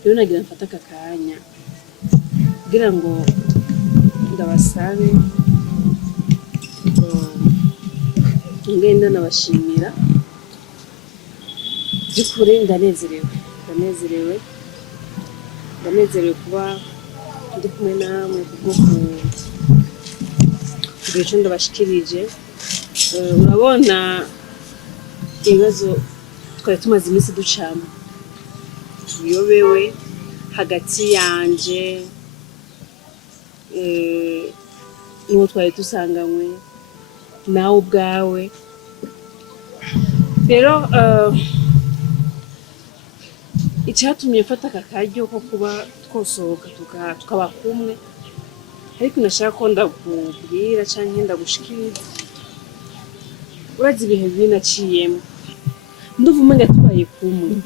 rero nagira mfata aka kanya kugira ngo ndabasabe ngenda nabashimira by'ukuri ndanezerewe kuba ndi kumwe namwe kubwo kugira icyo ndabashikirije. Urabona ibibazo twari tumaze iminsi ducamo, tuyobewe hagati yanje n'uwo twari dusanganywe nawe ubwawe. Rero icyatumye mfata aka karyo ko kuba twosohoka tukaba kumwe, ariko nashaka ko ndakubwira cyangwa ndagushikiriza. Urazi ibihe bibi naciyemo, ndumva umenga tubaye kumwe,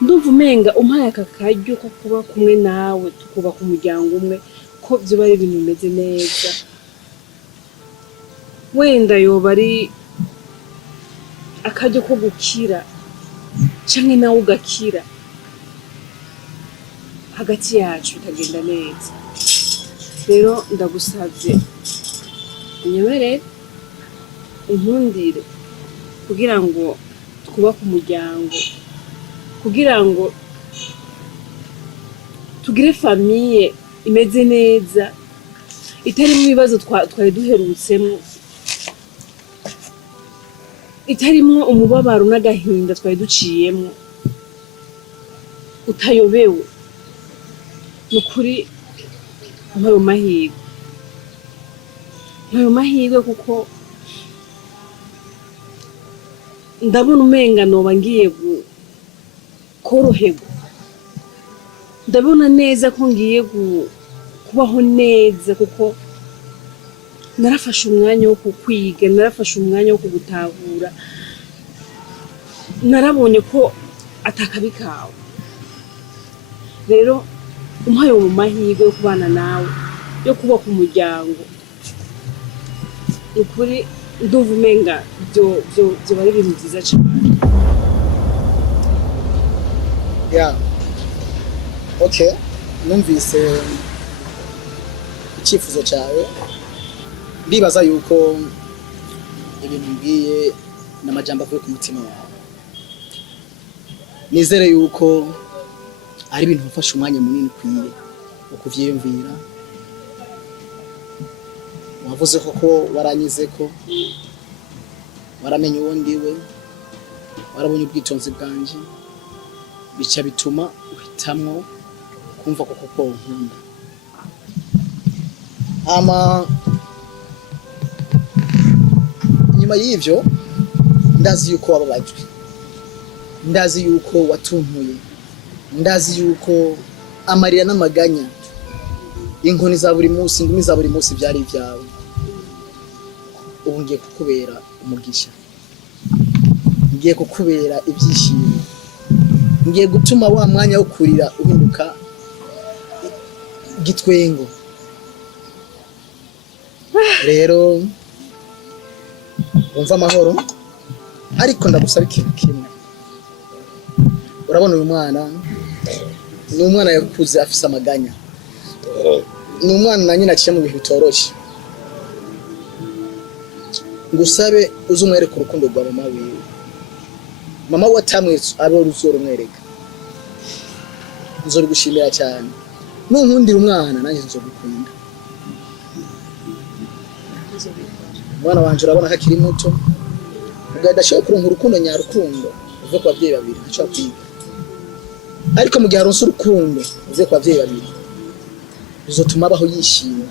ndumva umenga umpaye aka karyo ko kuba kumwe nawe tukubaka umuryango umwe, ko byoba ari ibintu bimeze neza. Wenda yoba ari akaryo ko gukira cyangwa nawe ugakira, hagati yacu bikagenda neza. Rero ndagusabye unyemerere unkundire kugira ngo twubake umuryango, kugira ngo tugire famiye imeze neza itarimo ibibazo twari duherutsemo, itarimwo umubabaro n'agahinda twari duciyemo, utayobewe. Nukuri mpayo mahirwe kuko ndabona umenga noba ngiye koroherwa, ndabona neza ko ngiye kubaho neza kuko narafashe umwanya wo kukwiga, narafashe umwanya wo kugutahura, narabonye ko atakabi kawe. Rero umpaye mu mahirwe yo kubana nawe, yo kubaka umuryango, ukuri ndumva umenga byo bari ibintu byiza cyane. Okay, numvise icyifuzo cyawe. Ndibaza yuko ibintu mbwiye n'amajambo avuye ku mutima wawe. Nizere yuko ari ibintu bifasha umwanya munini ukwiye wo kuvyiyumvira. Wavuze ko waranyize ko waramenye uwo ndiwe, warabonye ubwitonzi bwanje, bica bituma uhitamwo kumva ko nkunda. Nyuma y'ivyo ndazi yuko wababajwe, ndazi yuko watuntuye, ndazi yuko amarira n'amaganya, inkoni za buri munsi, ingumi za buri munsi byari ibyawe. Ubu ngiye kukubera umugisha, ngiye kukubera ibyishimo, ngiye gutuma wa mwanya wo kurira uhinduka gitwengo. Rero umva amahoro, ariko ndagusaba ikintu kimwe. Urabona uyu mwana ni umwana yakuze afise amaganya, ni umwana na nyina aciye mu bihe bitoroshye. Ngusabe uze umwereke urukundo rwa mama wiwe. Mama we atamwitse abo ruzorumwereka, nzobigushimira cyane. Nunkundira umwana nanjye nzogukunda. Mwana wanje urabona ko akiri muto, ugadashoboye kuronka urukundo nyarukundo uve ku bavyeyi babiri ntacyo kwiga. Ariko mu gihe aronse urukundo uve ku bavyeyi babiri, bizotuma abaho yishimye.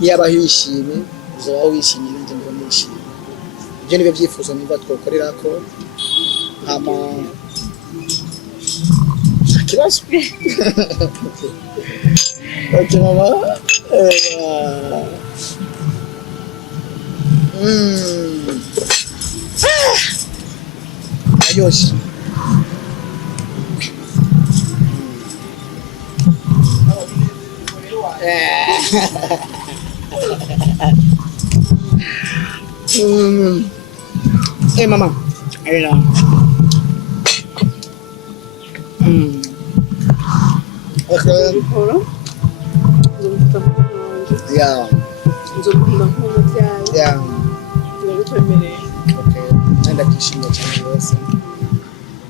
Niyo abaho yishimye, uzobaho wishimye n'indi ngo nishimye. Ibyo nibyo byifuzo nimba twokorera ko kibazo. Okay mama. Ayoshe. Hey mama. Okay. bikora nzomufata nk'umwana wanje Yeah. nzomukunda nk'umubyaye Yeah. biba bikwemereye. Okay. Nenda kishimye cyane rwose.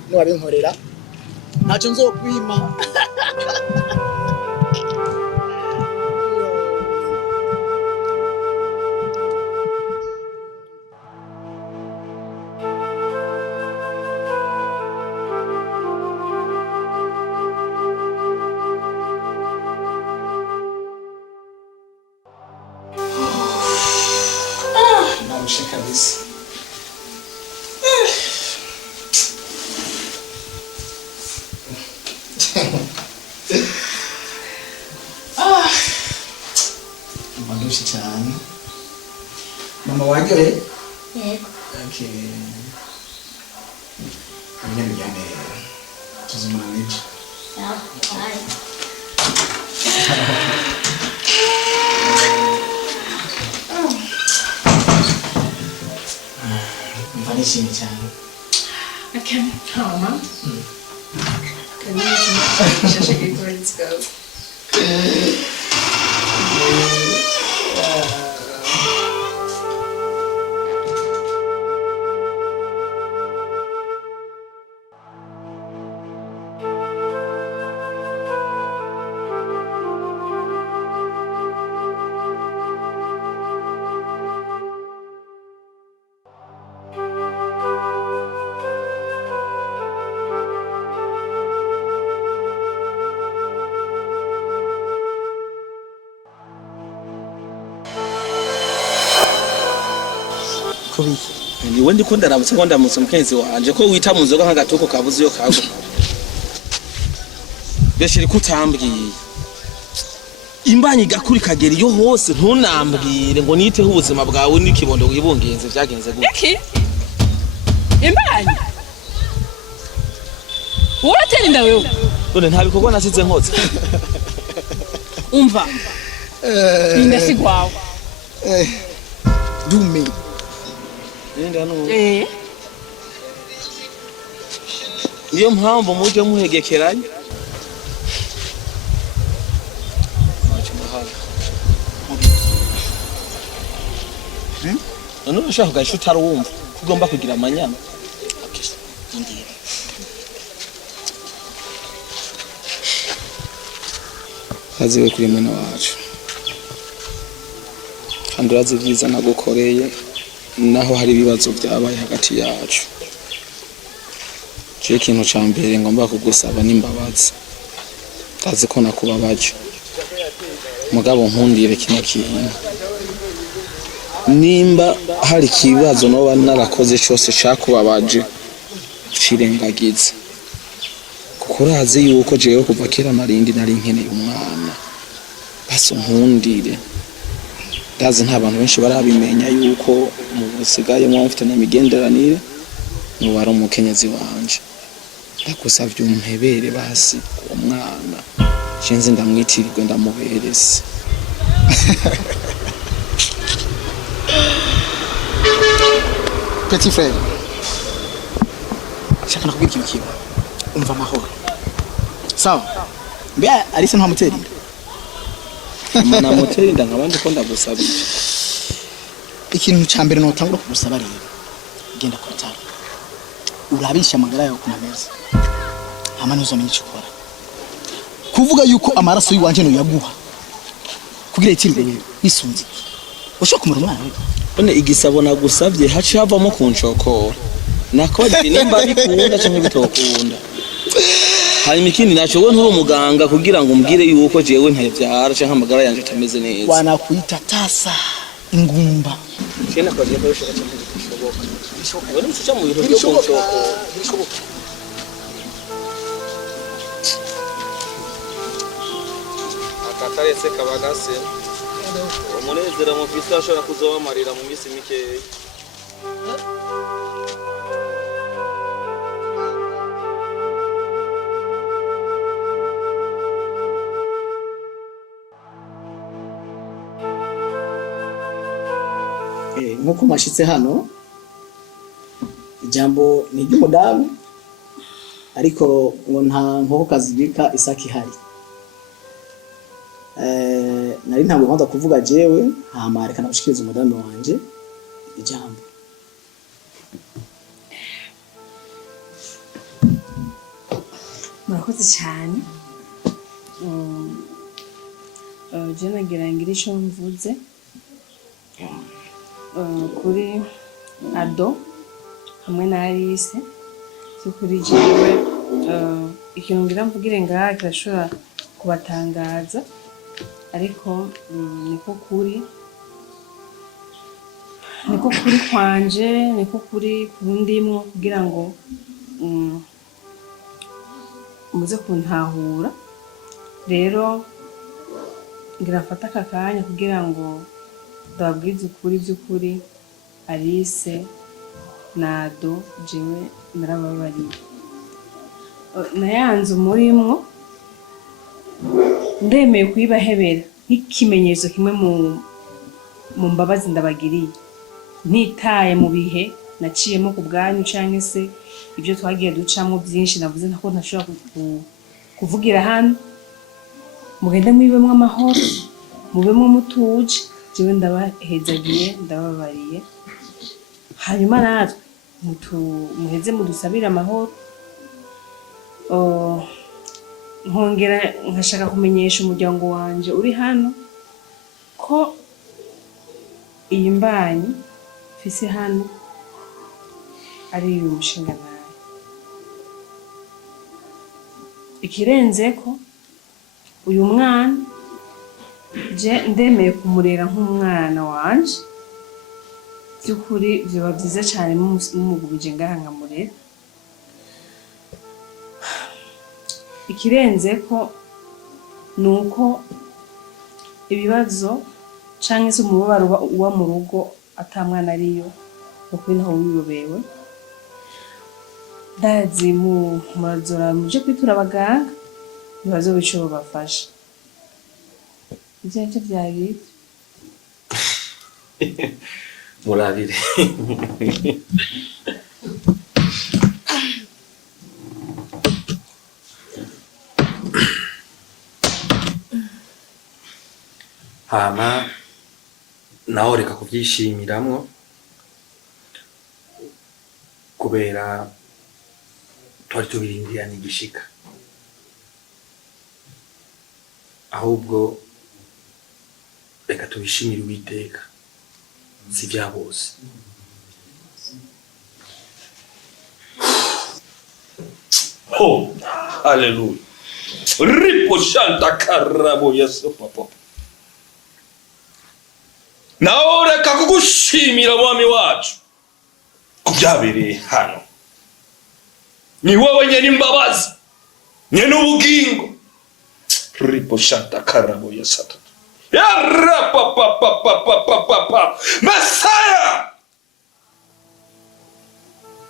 Niwabinkorera ntacyo nzokwima. Narushe kabisa. Narushe cyane. Mama waryohe? Yego. Okay. Abanyamigane tuzimana n'ibyo. Sawa. Bye. Mva nishimye cyane. Okay, mama. Can you just get ready to go? Kubiki. Niwe ndiko ndaramutse ngo ndamutse mukenzi wanje ko wita mu nzoga nk'agatuko kabuze yo kago. Beshiri kutambwiye. Imbanyi gakuri kagera iyo hose ntunambwire ngo niteho ubuzima bwawe n'ikibondo wibungenze byagenze gute. Iki? Imbanyi? Woratera inda wewe? None nta bikorwa nasize nkotse. Umva. Inda sigwawe. Dume. Nenda no. Eh. Niyo mpamvu muje muhegekeranye. None urashaka kugasha utarumva kugomba kugira amanyama. Haziwe kuri mwana wacu. Kandi urazi byiza nagukoreye naho hari ibibazo byabaye hagati yacu. Je ikintu ca mbere ngomba kugusaba n'imbabazi. Tazi ko nakubabaje. Mugabo nkundire kino kintu. Nimba hari ikibazo noba narakoze cyose cakubabaje cirengagiza. Kuko urazi yuko jewe kuva kera nari nkeneye umwana. Basi nkundire. Ndazi nta bantu benshi barabimenya yuko mu busigaye mwa mfite n'imigenderanire no wari umukenyezi wanje. Ndagusavye umpebere basi uwo mwana. Shinze ndamwitirirwe ndamuberese. Petit frère. Shaka nakubwira ikintu kimwe. Umva amahoro. Sawa. Mbe Alice nta muteri. Mana moteri ndangabandi ko ndagusabye. Ikintu ca mbere no tangura kugusaba rero. Genda ku bitaro. Urabisha amagara yawe ku meza. Hama ntuzomenya icyo ukora. Kuvuga yuko amaraso yiwanje no yaguha. Kugira itirwe bisunze. Ushaka kumura umwana we. None igisabo nagusabye haci havamo kunshokora. Nakoje nimba bikunda cyangwa bitokunda. Hanyuma ikindi naco we nturi umuganga kugira ngo umbwire yuko jewe ntavyara cyangwa amagara yanje atameze neza. Wanakuita tasa ingumba. Kena kwa jewe bishobora cyane bishoboka. Bishoboka. Wewe mfite mu biro byo kunshokora. Bishoboka. Akataretse kabagase. Umunezero mu visi ashobora kuzobamarira mu misi mikeya. Nkuko mashitse hano ijambo ni ry'umudamu ariko ngo nta nkoko kazibika isaki ihari. Nari ntabwo nkunda kuvuga jewe, hama reka nagushikiriza umudamu wanje ijambo. Murakoze cyane. Je nagira ngira icyo mvuze kuri Ado hamwe na Alice, kuri jewe ikintu ngira mvugire ngaha kirashobora kubatangaza, ariko niko kuri kwanje, niko kuri kundimwo kugira ngo muze kuntahura. Rero ngira mfata aka kanya kugira ngo ndababwize ukuri by'ukuri, Alice na Ado jewe narababariye. Nayanze umurimwo, ndemeye kuyibahebera nk'ikimenyetso kimwe mu mbabazi ndabagiriye, ntitaye mu bihe naciyemo ku bwanyu canke se ibyo twagiye ducamo byinshi navuze ntako ntashobora kuvugira hano. Mugende mwibemwe amahoro, mubemwe mutuje, jewe ndabahezagiye ndababariye, hanyuma natwe muheze mudusabire amahoro. Nkongera nkashaka kumenyesha umuryango wanje uri hano ko iyi mbanyi mfise hano ari uyu mushinga nawe. Ikirenzeko uyu mwana je ndemeye kumurera nk'umwana wanje, by'ukuri biba byiza cyane mumugubije ngaha nkamurera. Ikirenzeko nuko ibibazo canke se umubabaro uwa mu rugo ata mwana ariyo, ukuri ntaho wiyobewe. Ndazi murazora muje kwitura abaganga ibibazo bico bafasha. Ivyo vyari murabire. Hama nawe reka kubyishimiramwo, kubera twari tubirindiranye igishika, ahubwo reka tubishimire Uwiteka, si bya bose. Oh, haleluya. Ripo shanta karabo Yesu papa. Nawe reka kugushimira mwami wacu kubyabereye hano. Ni wowe nyene imbabazi, nyene ubugingo. Ripo shanta karabo Yesu. Ya rapa Mesaya,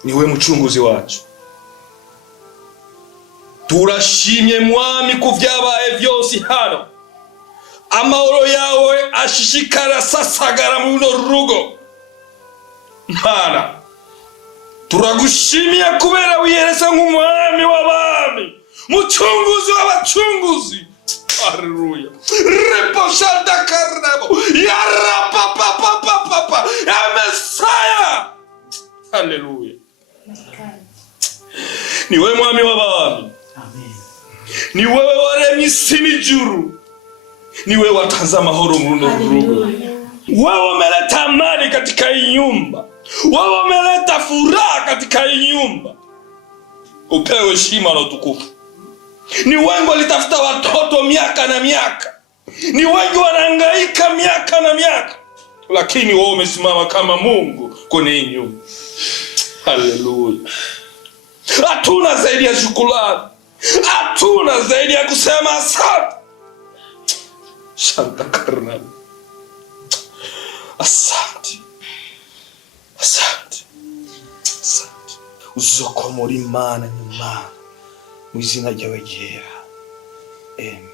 niwe mucunguzi wacu. Turashimye mwami kuvyabaye vyose hano. Amahoro yawe ashishikara sasagara mu rugo. Mana, turagushimiye kubera wiyeresa nk'umwami w'abami, mucunguzi w'abacunguzi. Haleluya. Reposhanda karabo. Ya rapa ya Mesaya. Haleluya. Ni wewe mwami w'abami. Amen. Ni wewe waremye isi n'ijuru. Ni wewe watanze amahoro mu rugo. Wewe umeleta amani katika hii nyumba. Wewe umeleta furaha katika hii nyumba. Upewe heshima na utukufu. Ni wengi walitafuta watoto miaka na miaka. Ni wengi wanahangaika miaka na miaka. Lakini wewe umesimama kama Mungu kwenye hii nyumba. Haleluya. Hatuna zaidi ya shukrani. Hatuna zaidi ya kusema asante. Shanta karnabu. Asante. Asante. Asante. Uzokomora Imana nyuma. Mu izina ryawe ryera. Amen.